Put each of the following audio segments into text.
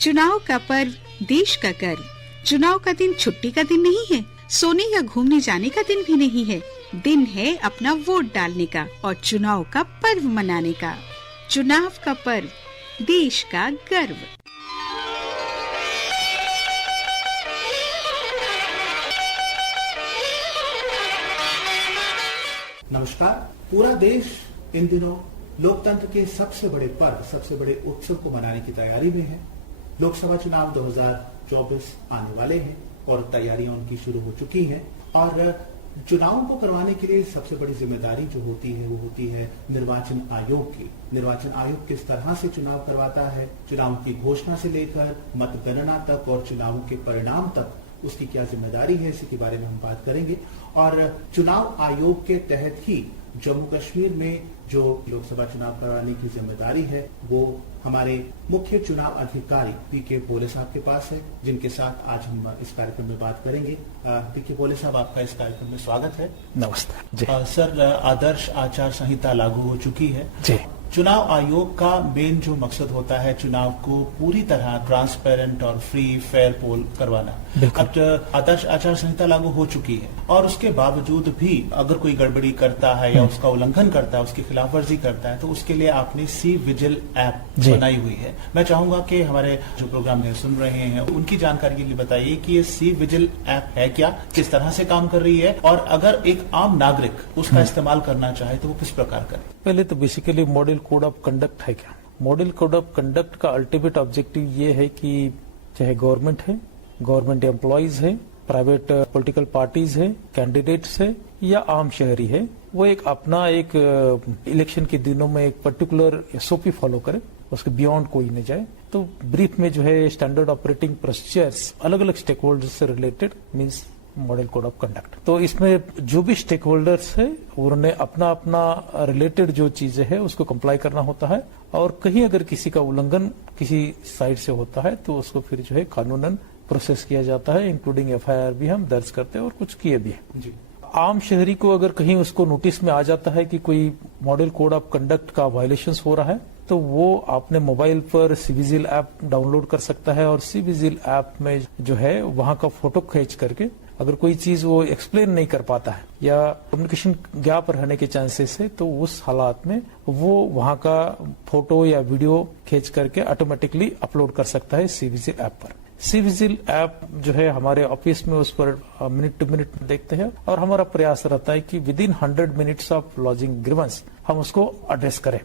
चुनाव का पर्व देश का गर्व। चुनाव का दिन छुट्टी का दिन नहीं है, सोने या घूमने जाने का दिन भी नहीं है। दिन है अपना वोट डालने का और चुनाव का पर्व मनाने का। चुनाव का पर्व, देश का गर्व। नमस्कार। पूरा देश इन दिनों लोकतंत्र के सबसे बड़े पर्व, सबसे बड़े उत्सव को मनाने की तैयारी में है। लोकसभा चुनाव 2024 आने वाले हैं और तैयारियां उनकी शुरू हो चुकी हैं। और चुनावों को करवाने के लिए सबसे बड़ी जिम्मेदारी जो होती है वो होती है निर्वाचन आयोग की। निर्वाचन आयोग किस तरह से चुनाव करवाता है, चुनाव की घोषणा से लेकर मतगणना तक और चुनावों के परिणाम तक उसकी क्या जिम्मेदारी है, इसी के बारे में हम बात करेंगे। और चुनाव आयोग के तहत ही जम्मू कश्मीर में जो लोकसभा चुनाव करवाने की जिम्मेदारी है वो हमारे मुख्य चुनाव अधिकारी पीके पोले साहब के पास है, जिनके साथ आज हम इस कार्यक्रम में बात करेंगे। पीके पोले साहब, आपका इस कार्यक्रम में स्वागत है। नमस्कार। सर, आदर्श आचार संहिता लागू हो चुकी है जी। चुनाव आयोग का मेन जो मकसद होता है चुनाव को पूरी तरह ट्रांसपेरेंट और फ्री फेयर पोल करवाना। अब आदर्श आचार संहिता लागू हो चुकी है और उसके बावजूद भी अगर कोई गड़बड़ी करता है या उसका उल्लंघन करता है, उसकी खिलाफवर्जी करता है, तो उसके लिए आपने सी विजिल ऐप बनाई हुई है। मैं चाहूंगा कि हमारे जो प्रोग्राम में सुन रहे हैं उनकी जानकारी के लिए बताइए कि ये सी विजिल ऐप है क्या, किस तरह से काम कर रही है, और अगर एक आम नागरिक उसका इस्तेमाल करना चाहे तो वो किस प्रकार करे। पहले तो basically model code of conduct है क्या? मॉडल कोड ऑफ कंडक्ट का अल्टीमेट ऑब्जेक्टिव ये है कि चाहे गवर्नमेंट है, गवर्नमेंट एम्प्लॉइज है, प्राइवेट पॉलिटिकल पार्टीज है, कैंडिडेट्स है या आम शहरी है, वो एक अपना एक इलेक्शन के दिनों में एक पर्टिकुलर एसओपी फॉलो करे, उसके बियॉन्ड कोई न जाए। तो ब्रीफ में जो है स्टैंडर्ड ऑपरेटिंग प्रोसीजर्स अलग अलग स्टेक होल्डर्स से related means model code of conduct. तो इसमें जो भी स्टेक होल्डर्स है उन्होंने अपना अपना रिलेटेड जो चीजें है उसको कंप्लाई करना होता है, और कहीं अगर किसी का उल्लंघन किसी साइड से होता है तो उसको फिर जो है कानूनन प्रोसेस किया जाता है, इंक्लूडिंग एफआईआर भी हम दर्ज करते हैं और कुछ किए भी है जी। आम शहरी को अगर कहीं उसको नोटिस में आ जाता है कि कोई मॉडल कोड ऑफ कंडक्ट का वायलेशंस हो रहा है तो वो अपने मोबाइल पर सी विजिल ऐप डाउनलोड कर सकता है, और सी विजिल ऐप में जो है वहां का फोटो खींच करके अगर कोई चीज वो एक्सप्लेन नहीं कर पाता है या कम्युनिकेशन गैप रहने के चांसेस है तो उस हालात में वो वहां का फोटो या वीडियो खींच करके ऑटोमेटिकली अपलोड कर सकता है सी विजिल ऐप पर। सी विजिल ऐप जो है हमारे ऑफिस में उस पर मिनट टू मिनट देखते हैं और हमारा प्रयास रहता है कि with in 100 minutes of lodging grievance हम उसको एड्रेस करें।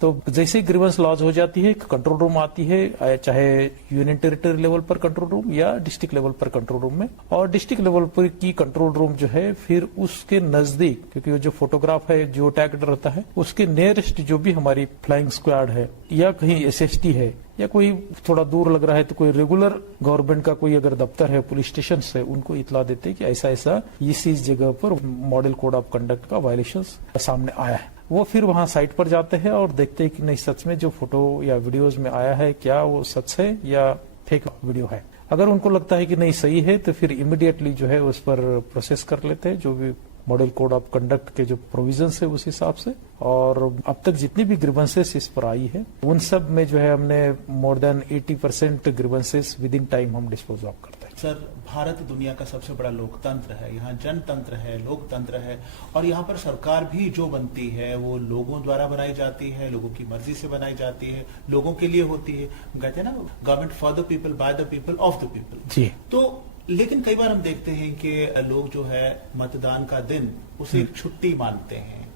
तो जैसे ग्रीवेंस लॉज हो जाती है, कंट्रोल रूम आती है, चाहे यूनियन टेरिटरी लेवल पर कंट्रोल रूम या डिस्ट्रिक्ट लेवल पर कंट्रोल रूम में, और डिस्ट्रिक्ट लेवल पर की कंट्रोल रूम जो है फिर उसके नजदीक, क्योंकि वो जो फोटोग्राफ है जो टैग्ड रहता है, उसके नियरेस्ट जो भी हमारी फ्लाइंग स्क्वाड है या कहीं एसएसटी है या कोई थोड़ा दूर लग रहा है तो कोई रेगुलर गवर्नमेंट का कोई अगर दफ्तर है, पुलिस स्टेशन है, उनको इतला देते कि ऐसा ऐसा इस जगह पर मॉडल कोड ऑफ कंडक्ट का वायलेशन सामने आया है। वो फिर वहां साइट पर जाते हैं और देखते हैं कि नहीं सच में जो फोटो या वीडियोस में आया है क्या वो सच है या फेक वीडियो है। अगर उनको लगता है कि नहीं सही है तो फिर इमीडिएटली जो है उस पर प्रोसेस कर लेते हैं जो भी मॉडल कोड ऑफ कंडक्ट के जो प्रोविजंस है उस हिसाब से। और अब तक जितनी भी ग्रीवेंसेस इस पर आई है उन सब में जो है हमने more than 80% grievances with in time हम डिस्पोज ऑफ करते हैं। सर, भारत दुनिया का सबसे बड़ा लोकतंत्र है, यहाँ जनतंत्र है, लोकतंत्र है, और यहाँ पर सरकार भी जो बनती है वो लोगों द्वारा बनाई जाती है, लोगों की मर्जी से बनाई जाती है, लोगों के लिए होती है। कहते हैं ना, government for the people, by the people, of the people जी। तो लेकिन कई बार हम देखते हैं कि लोग जो है मतदान का दिन उसे एक छुट्टी मानते हैं,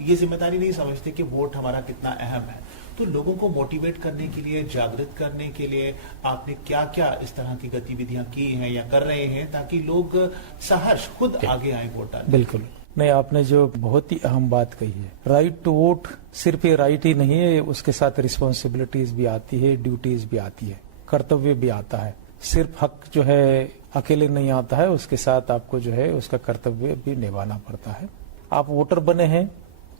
ये जिम्मेदारी नहीं समझते कि वोट हमारा कितना अहम है। तो लोगों को मोटिवेट करने के लिए, जागृत करने के लिए आपने क्या क्या इस तरह की गतिविधियां की हैं या कर रहे हैं ताकि लोग सहर्ष खुद आगे आए वोट डालने? बिल्कुल नहीं, आपने जो बहुत ही अहम बात कही है, राइट टू वोट सिर्फ ये राइट ही नहीं है, उसके साथ रिस्पॉन्सिबिलिटीज भी आती है, ड्यूटीज भी आती है, कर्तव्य भी आता है। सिर्फ हक जो है अकेले नहीं आता है, उसके साथ आपको जो है उसका कर्तव्य भी निभाना पड़ता है। आप वोटर बने हैं,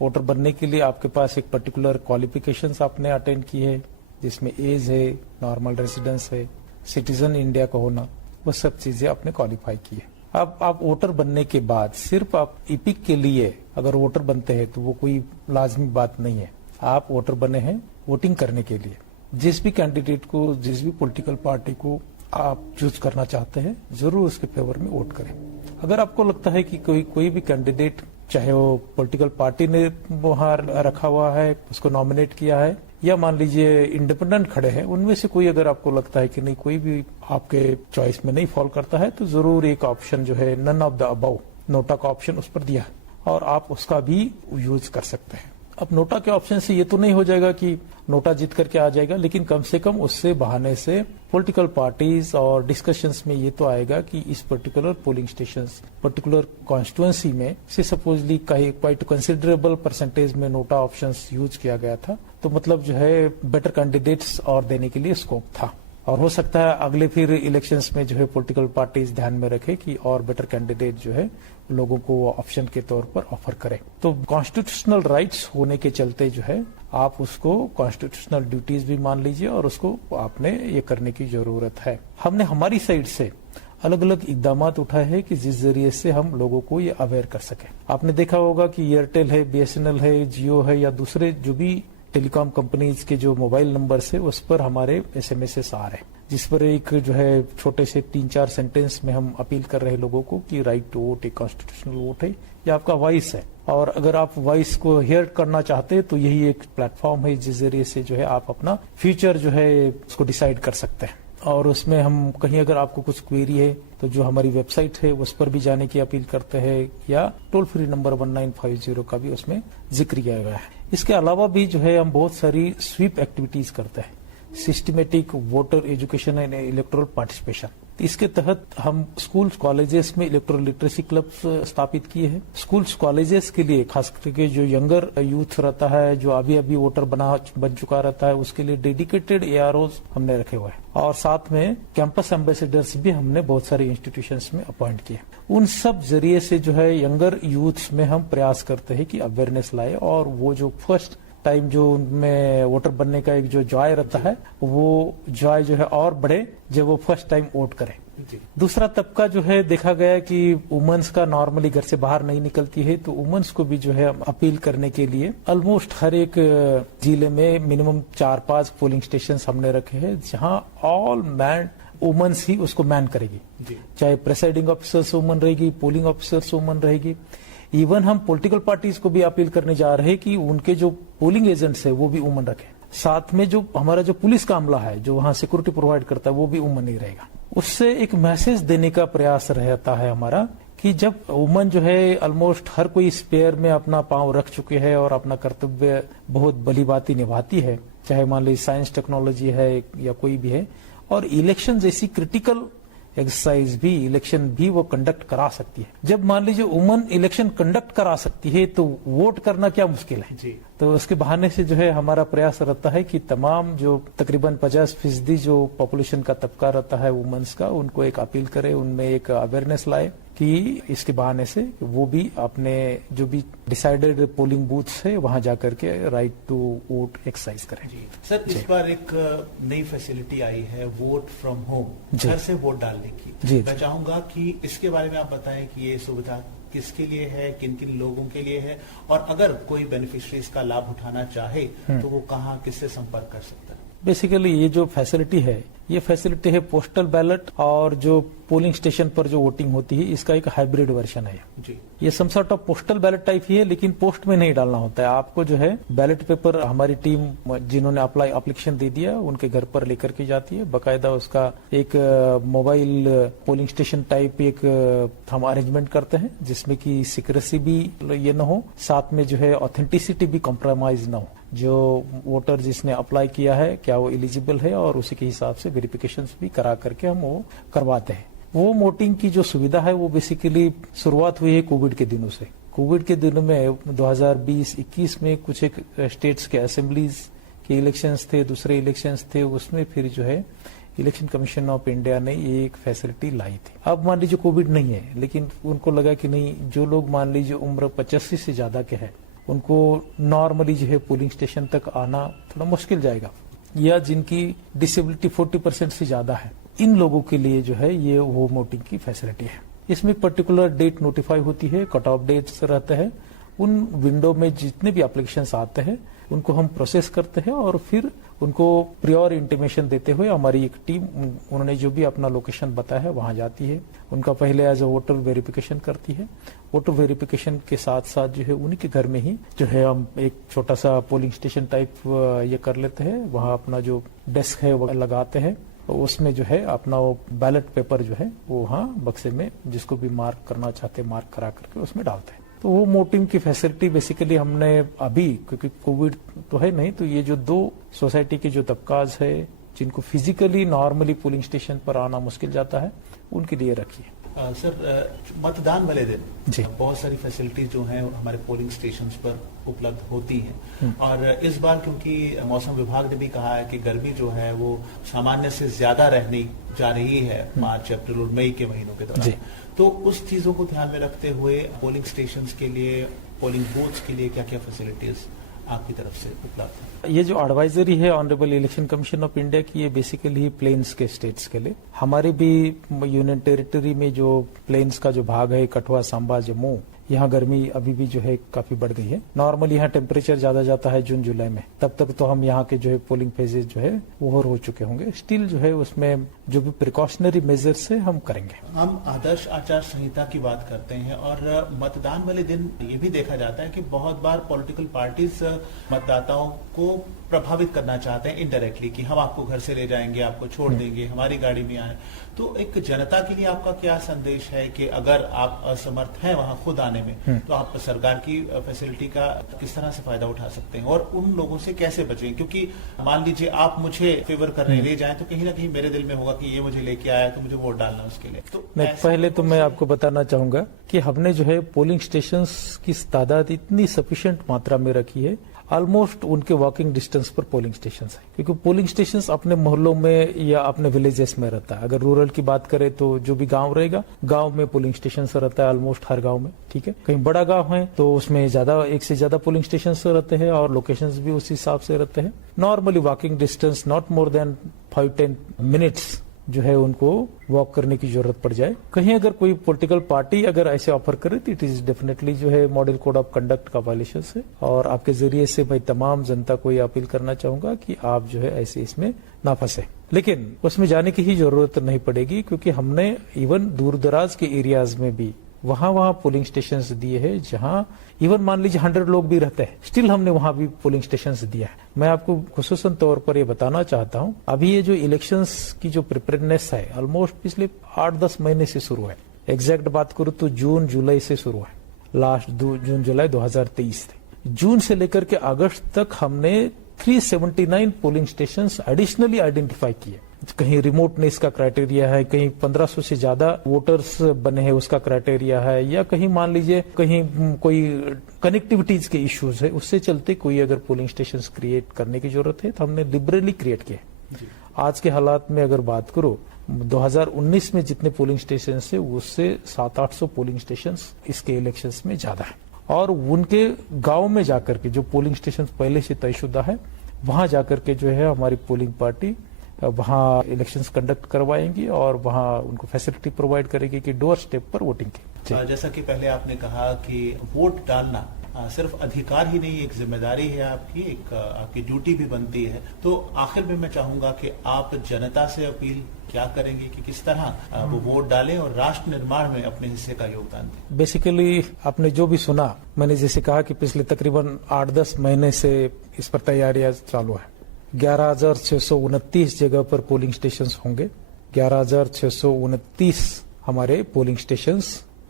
वोटर बनने के लिए आपके पास एक पर्टिकुलर क्वालिफिकेशंस आपने अटेंड की है, जिसमें एज है, नॉर्मल रेसिडेंस है, सिटीजन इंडिया का होना, वो सब चीजें आपने क्वालिफाई की है। अब आप वोटर बनने के बाद सिर्फ आप इपिक के लिए अगर वोटर बनते हैं तो वो कोई लाजमी बात नहीं है। आप वोटर बने हैं वोटिंग करने के लिए, जिस भी कैंडिडेट को, जिस भी पॉलिटिकल पार्टी को आप चूज करना चाहते हैं, जरूर उसके फेवर में वोट करें। अगर आपको लगता है कि कोई भी कैंडिडेट, चाहे वो पॉलिटिकल पार्टी ने वहां रखा हुआ है, उसको नॉमिनेट किया है, या मान लीजिए इंडिपेंडेंट खड़े हैं, उनमें से कोई अगर आपको लगता है कि नहीं, कोई भी आपके चॉइस में नहीं फॉल करता है, तो जरूर एक ऑप्शन जो है none of the above, NOTA का ऑप्शन उस पर दिया है और आप उसका भी यूज कर सकते हैं। अब नोटा के ऑप्शन से ये तो नहीं हो जाएगा कि नोटा जीत करके आ जाएगा, लेकिन कम से कम उससे बहाने से पॉलिटिकल पार्टीज और डिस्कशंस में ये तो आएगा कि इस particular polling station, particular constituency में से सपोजली क्वाइट कंसिडरेबल परसेंटेज में नोटा ऑप्शंस यूज किया गया था, तो मतलब जो है बेटर कैंडिडेट्स और देने के लिए स्कोप था। और हो सकता है अगले फिर इलेक्शंस में जो है पॉलिटिकल पार्टीज ध्यान में रखे कि और बेटर कैंडिडेट जो है लोगों को ऑप्शन के तौर पर ऑफर करें। तो कॉन्स्टिट्यूशनल राइट्स होने के चलते जो है आप उसको कॉन्स्टिट्यूशनल ड्यूटीज भी मान लीजिए और उसको आपने ये करने की जरूरत है। हमने हमारी साइड से अलग अलग इकदाम उठाए हैं कि जिस जरिए से हम लोगों को ये अवेयर कर सके। आपने देखा होगा कि एयरटेल है, BSNL है, जियो है, या दूसरे जो भी टेलीकॉम कंपनीज के जो मोबाइल नंबर है उस पर हमारे SMS आ रहे हैं, जिस पर एक जो है छोटे से 3-4 सेंटेंस में हम अपील कर रहे हैं लोगों को कि राइट टू वोट एक कॉन्स्टिट्यूशनल वोट है, या आपका वॉइस है। और अगर आप वॉइस को हेयर करना चाहते हैं तो यही एक प्लेटफॉर्म है जिस जरिए से जो है आप अपना फ्यूचर जो है उसको डिसाइड कर सकते हैं। और उसमें हम कहीं अगर आपको कुछ क्वेरी है तो जो हमारी वेबसाइट है उस पर भी जाने की अपील करते हैं, या टोल फ्री नंबर 1950 का भी उसमें जिक्र किया गया है। इसके अलावा भी जो है हम बहुत सारी स्वीप एक्टिविटीज करते हैं, systematic voter education and electoral participation. इसके तहत हम स्कूल्स कॉलेजेस में इलेक्टोरल लिटरेसी क्लब्स स्थापित किए हैं। स्कूल्स कॉलेजेस के लिए खास करके जो यंगर यूथ रहता है, जो अभी वोटर बन चुका रहता है, उसके लिए डेडिकेटेड AROs हमने रखे हुए हैं। और साथ में कैंपस एम्बेसडर्स भी हमने बहुत सारे इंस्टीट्यूशंस में अपॉइंट किए। उन सब जरिए से जो है यंगर यूथ्स में हम प्रयास करते हैं कि अवेयरनेस लाए, और वो जो फर्स्ट टाइम जो उनमें वोटर बनने का एक जो जॉय रहता है, वो जॉय जो है और बढ़े जब वो फर्स्ट टाइम वोट करें। दूसरा तबका जो है देखा गया कि वुमेन्स का नॉर्मली घर से बाहर नहीं निकलती है, तो वुमेन्स को भी जो है अपील करने के लिए ऑलमोस्ट हर एक जिले में मिनिमम 4-5 पोलिंग स्टेशन हमने रखे हैं, जहां ऑल मैन वुमेन्स ही उसको मैन करेगी। चाहे प्रेसाइडिंग ऑफिसर्स वुमन रहेगी, पोलिंग ऑफिसर्स वुमन रहेगी। इवन हम पॉलिटिकल पार्टीज को भी अपील करने जा रहे हैं कि उनके जो पोलिंग एजेंट्स है वो भी वुमन रखें। साथ में जो हमारा जो पुलिस का अमला है, जो वहां सिक्योरिटी प्रोवाइड करता है, वो भी वुमन ही रहेगा। उससे एक मैसेज देने का प्रयास रहता है हमारा कि जब वुमन जो है ऑलमोस्ट हर कोई स्पेयर में अपना पांव रख चुके हैं और अपना कर्तव्य बहुत भलीभांति निभाती है, चाहे मान लीजिए साइंस टेक्नोलॉजी है या कोई भी है, और इलेक्शन जैसी क्रिटिकल एक्सरसाइज भी, इलेक्शन भी वो कंडक्ट करा सकती है। जब मान लीजिए वुमन इलेक्शन कंडक्ट करा सकती है तो वोट करना क्या मुश्किल है जी। तो उसके बहाने से जो है हमारा प्रयास रहता है कि तमाम जो तकरीबन 50% जो पॉपुलेशन का तबका रहता है वुमेन्स का, उनको एक अपील करे, उनमें एक अवेयरनेस लाए कि इसके बहाने से वो भी अपने जो भी डिसाइडेड पोलिंग बूथ्स है वहां जाकर के राइट टू वोट एक्सरसाइज करें। सर, इस बार एक नई फैसिलिटी आई है वोट फ्रॉम होम, घर से वोट डालने की। मैं चाहूंगा कि इसके बारे में आप बताएं कि ये सुविधा किसके लिए है, किन किन लोगों के लिए है, और अगर कोई बेनिफिशियरीज का लाभ उठाना चाहे तो वो कहाँ, किससे संपर्क कर सकता है? बेसिकली ये जो फैसिलिटी है, ये फैसिलिटी है पोस्टल बैलेट और जो पोलिंग स्टेशन पर जो वोटिंग होती है, इसका एक हाइब्रिड वर्जन है जी। ये some sort of postal ballot type ही है, लेकिन पोस्ट में नहीं डालना होता है। आपको जो है बैलेट पेपर हमारी टीम जिन्होंने एप्लीकेशन दे दिया उनके घर पर लेकर के जाती है। बाकायदा उसका एक मोबाइल पोलिंग स्टेशन टाइप एक हम अरेंजमेंट करते हैं, जिसमें कि सिक्रेसी भी ये न हो, साथ में जो है ऑथेंटिसिटी भी कॉम्प्रोमाइज न हो। जो वोटर जिसने अप्लाई किया है क्या वो एलिजिबल है, और उसी के हिसाब से वेरिफिकेशन भी करा करके हम वो करवाते हैं। वो वोटिंग की जो सुविधा है वो बेसिकली शुरुआत हुई है कोविड के दिनों से। कोविड के दिनों में 2020-21 में कुछ एक स्टेट्स के असेंबलीज के इलेक्शंस थे, दूसरे इलेक्शंस थे, उसमें फिर जो है इलेक्शन कमीशन ऑफ इंडिया ने ये एक फैसिलिटी लाई थी। अब मान लीजिए कोविड नहीं है, लेकिन उनको लगा कि नहीं, जो लोग मान लीजिए उम्र 85 से ज्यादा के हैं उनको नॉर्मली जो है पोलिंग स्टेशन तक आना थोड़ा मुश्किल जाएगा, या जिनकी डिसेबिलिटी 40% से ज्यादा है, इन लोगों के लिए जो है ये होम वोटिंग की फैसिलिटी है। इसमें पर्टिकुलर डेट नोटिफाई होती है, कट ऑफ डेट्स रहते हैं। उन विंडो में जितने भी एप्लीकेशंस आते हैं उनको हम प्रोसेस करते हैं और फिर उनको प्रियोर इंटीमेशन देते हुए हमारी एक टीम उन्होंने जो भी अपना लोकेशन बताया है वहां जाती है, उनका पहले एज ए वोटर वेरिफिकेशन करती है। वोटर वेरिफिकेशन के साथ साथ जो है उन्हीं के घर में ही जो है हम एक छोटा सा पोलिंग स्टेशन टाइप ये कर लेते हैं, वहां अपना जो डेस्क है वो लगाते हैं, उसमें जो है अपना वो बैलेट पेपर जो है वो वहाँ बक्से में जिसको भी मार्क करना चाहते मार्क करा करके उसमें डालते हैं। तो वो मोटिम की फैसिलिटी बेसिकली हमने अभी, क्योंकि कोविड तो है नहीं, तो ये जो 2 सोसाइटी के जो तबकाज है जिनको फिजिकली नॉर्मली पोलिंग स्टेशन पर आना मुश्किल जाता है उनके लिए रखी है। सर, मतदान वाले दिन जी बहुत सारी फैसिलिटीज जो हैं हमारे पोलिंग स्टेशंस पर उपलब्ध होती हैं और इस बार क्योंकि मौसम विभाग ने भी कहा है कि गर्मी जो है वो सामान्य से ज्यादा रहने जा रही है मार्च, अप्रैल और मई के महीनों के दौरान, तो उस चीजों को ध्यान में रखते हुए पोलिंग स्टेशंस के लिए, पोलिंग बूथ्स के लिए क्या क्या फैसिलिटीज आपकी तरफ से उपलब्ध है? ये जो एडवाइजरी है honourable election commission of India की, ये बेसिकली प्लेन्स के स्टेट्स के लिए। हमारे भी यूनियन टेरिटरी में जो प्लेन्स का जो भाग है, कठुआ, सांबा, जम्मू, यहाँ गर्मी अभी भी जो है काफी बढ़ गई है। नॉर्मली यहाँ टेम्परेचर ज्यादा जाता है जून जुलाई में, तब तक तो हम यहाँ के जो है पोलिंग फेजेज जो है ओवर हो चुके होंगे। स्टिल जो है उसमें जो भी प्रिकॉशनरी मेजर्स है हम करेंगे। हम आदर्श आचार संहिता की बात करते हैं और मतदान वाले दिन ये भी देखा जाता है कि बहुत बार पॉलिटिकल पार्टीज मतदाताओं को प्रभावित करना चाहते हैं इनडायरेक्टली कि हम आपको घर से ले जाएंगे, आपको छोड़ देंगे, हमारी गाड़ी में आए। तो एक जनता के लिए आपका क्या संदेश है कि अगर आप असमर्थ हैं वहां खुद आने में, तो आप सरकार की फैसिलिटी का किस तरह से फायदा उठा सकते हैं और उन लोगों से कैसे बचें? क्योंकि मान लीजिए आप मुझे फेवर करने ले जाएं तो कहीं ना कहीं मेरे दिल में होगा कि ये मुझे लेके आया तो मुझे वोट डालना उसके लिए। तो पहले तो मैं आपको बताना चाहूंगा कि हमने जो है पोलिंग स्टेशन की तादाद इतनी सफिशिएंट मात्रा में रखी है, ऑलमोस्ट उनके वॉकिंग डिस्टेंस पर पोलिंग स्टेशन है, क्योंकि पोलिंग स्टेशन अपने मोहल्लों में या अपने विलेजेस में रहता है। अगर रूरल की बात करें तो जो भी गांव रहेगा, गांव में पोलिंग स्टेशन रहता है ऑलमोस्ट हर गांव में, ठीक है। कहीं बड़ा गांव है तो उसमें ज्यादा, एक से ज्यादा पोलिंग स्टेशन रहते हैं और लोकेशंस भी उस हिसाब से रहते हैं। Normally walking distance not more than 5-10 minutes जो है उनको वॉक करने की जरूरत पड़ जाए। कहीं अगर कोई पॉलिटिकल पार्टी अगर ऐसे ऑफर करे तो इट इज डेफिनेटली जो है मॉडल कोड ऑफ कंडक्ट का वायलेशन है। और आपके जरिए से मैं तमाम जनता को ये अपील करना चाहूंगा कि आप जो है ऐसे इसमें ना फंसे। लेकिन उसमें जाने की ही जरूरत नहीं पड़ेगी, क्योंकि हमने इवन दूर दराज के एरियाज में भी वहां पोलिंग स्टेशन दिए हैं जहां इवन मान लीजिए 100 लोग भी रहते हैं, स्टिल हमने वहां भी पोलिंग स्टेशन दिया है। मैं आपको खुसूसन तौर पर ये बताना चाहता हूं, अभी ये जो इलेक्शंस की जो प्रिपेयरनेस है ऑलमोस्ट पिछले 8-10 महीने से शुरू है। एग्जैक्ट बात करूं तो जून जुलाई से शुरू है, लास्ट जून जुलाई 2023 थे। जून से लेकर के अगस्त तक हमने 379 पोलिंग स्टेशन एडिशनली आइडेंटिफाई किए। कहीं रिमोटनेस का क्राइटेरिया है, कहीं 1500 से ज्यादा वोटर्स बने हैं उसका क्राइटेरिया है, या कहीं मान लीजिए कहीं कोई कनेक्टिविटीज के इश्यूज है, उससे चलते कोई अगर पोलिंग स्टेशन क्रिएट करने की जरूरत है तो हमने लिबरली क्रिएट किए। आज के हालात में अगर बात करो, 2019 में जितने पोलिंग स्टेशन है उससे 700-800 पोलिंग स्टेशन इसके इलेक्शंस में ज्यादा है। और उनके गांव में जाकर के जो पोलिंग स्टेशन पहले से तयशुदा है वहां जाकर के जो है हमारी पोलिंग पार्टी वहां इलेक्शंस कंडक्ट करवाएंगी और वहां उनको फैसिलिटी प्रोवाइड करेगी कि डोर स्टेप पर वोटिंग की। जैसा कि पहले आपने कहा कि वोट डालना सिर्फ अधिकार ही नहीं, एक जिम्मेदारी है आपकी, एक आपकी ड्यूटी भी बनती है। तो आखिर में मैं चाहूंगा कि आप जनता से अपील क्या करेंगे कि किस तरह वो वोट डालें और राष्ट्र निर्माण में अपने हिस्से का योगदान दें। बेसिकली आपने जो भी सुना, मैंने जैसे कहा कि पिछले तकरीबन 8-10 महीने से इस पर तैयारियां चालू है। 11,629 जगह पर पोलिंग स्टेशन होंगे। 11,629 हमारे पोलिंग स्टेशन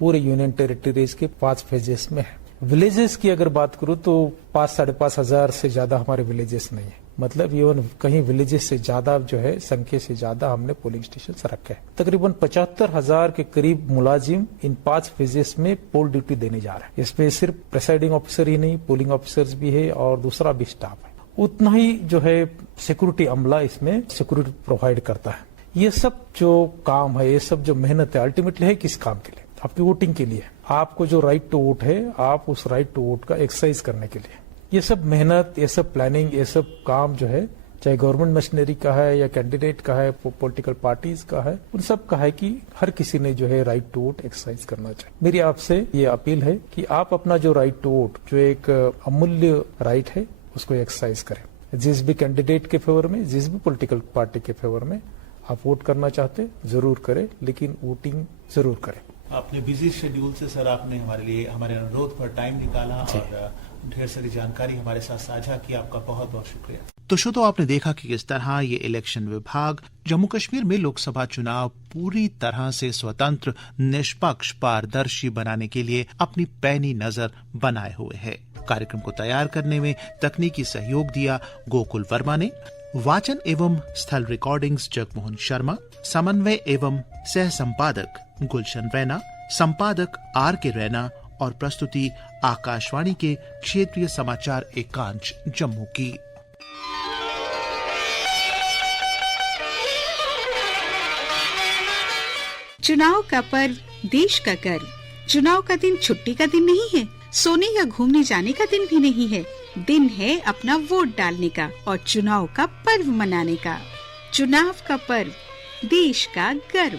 पूरे यूनियन टेरिटरीज के 5 फेजेस में है। विलेजेस की अगर बात करूं तो 5-5.5 हजार से ज्यादा हमारे विलेजेस नहीं है, मतलब इवन कहीं विलेजेस से ज्यादा जो है संख्या से ज्यादा हमने पोलिंग स्टेशन रखे हैं। तकरीबन 75,000 के करीब मुलाजिम इन 5 फेजेस में पोल ड्यूटी देने जा रहे हैं। इसमें सिर्फ प्रेसाइडिंग ऑफिसर ही नहीं, पोलिंग ऑफिसर्स भी है और दूसरा भी स्टाफ है। उतना ही जो है सिक्योरिटी अमला इसमें सिक्योरिटी प्रोवाइड करता है। ये सब जो काम है, ये सब जो मेहनत है, अल्टीमेटली है किस काम के लिए? आपकी वोटिंग के लिए। आपको जो राइट टू वोट है, आप उस राइट टू वोट का एक्सरसाइज करने के लिए। ये सब मेहनत, ये सब प्लानिंग, ये सब काम जो है, चाहे गवर्नमेंट मशीनरी का है या कैंडिडेट का है, पॉलिटिकल पार्टीज का है, उन सब का है कि हर किसी ने जो है राइट टू वोट एक्सरसाइज करना चाहिए। मेरी आपसे ये अपील है कि आप अपना जो राइट टू वोट, जो एक अमूल्य राइट है, उसको एक्सरसाइज करें। जिस भी कैंडिडेट के फेवर में, जिस भी पॉलिटिकल पार्टी के फेवर में आप वोट करना चाहते जरूर करें, लेकिन वोटिंग जरूर करें। अपने बिजी शेड्यूल से सर आपने हमारे लिए, हमारे अनुरोध पर टाइम निकाला और ढेर सारी जानकारी हमारे साथ साझा की। आपका बहुत बहुत शुक्रिया। तो श्रोताओ, आपने देखा कि किस तरह ये इलेक्शन विभाग जम्मू कश्मीर में लोकसभा चुनाव पूरी तरह से स्वतंत्र, निष्पक्ष, पारदर्शी बनाने के लिए अपनी पैनी नजर बनाए हुए है। कार्यक्रम को तैयार करने में तकनीकी सहयोग दिया गोकुल वर्मा ने, वाचन एवं स्थल रिकॉर्डिंग्स जगमोहन शर्मा, समन्वय एवं सह संपादक गुलशन रैना, संपादक आर के रैना और प्रस्तुति आकाशवाणी के क्षेत्रीय समाचार एकांश जम्मू की। चुनाव का पर्व, देश का गर्व। चुनाव का दिन छुट्टी का दिन नहीं है, सोने या घूमने जाने का दिन भी नहीं है। दिन है अपना वोट डालने का और चुनाव का पर्व मनाने का। चुनाव का पर्व, देश का गर्व।